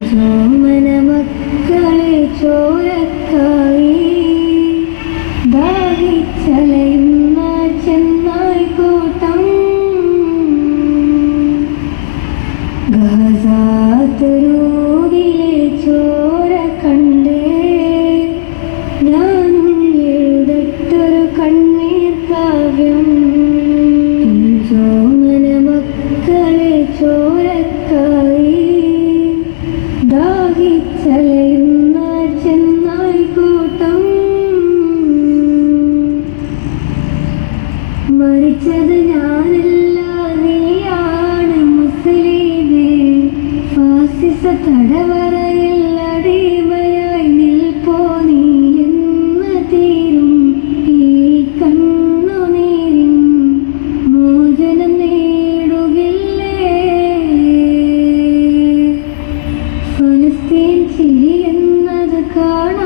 സോമന മക്കളെ ചോരക്കായി ദാഹിച്ചലയുന്ന ചെന്നായി കൂട്ടം ഗസാത്തരൂകിലെ ചോര കണ്ടേ ഞാനും എഴുതട്ടൊരു കണ്ണീർ കാവ്യം. സോമന മക്കളെ ചോരക്കായി ദാഹിച്ചലയുന്ന ചെന്നായി കൂട്ടം മരിച്ചത് ഞാനല്ല നീയാണ് മുസ്ലിമേ. ഫാസിസ തടവറയിൽ അടിമയായി നിൽപ്പോ നീ എന്ന് തീരും ഈ കണ്ണുനീരിൻ മോചനം നേടുകില്ലേ. ഫലസ്തീൻ ചിരിയെന്നത് കാണാൻ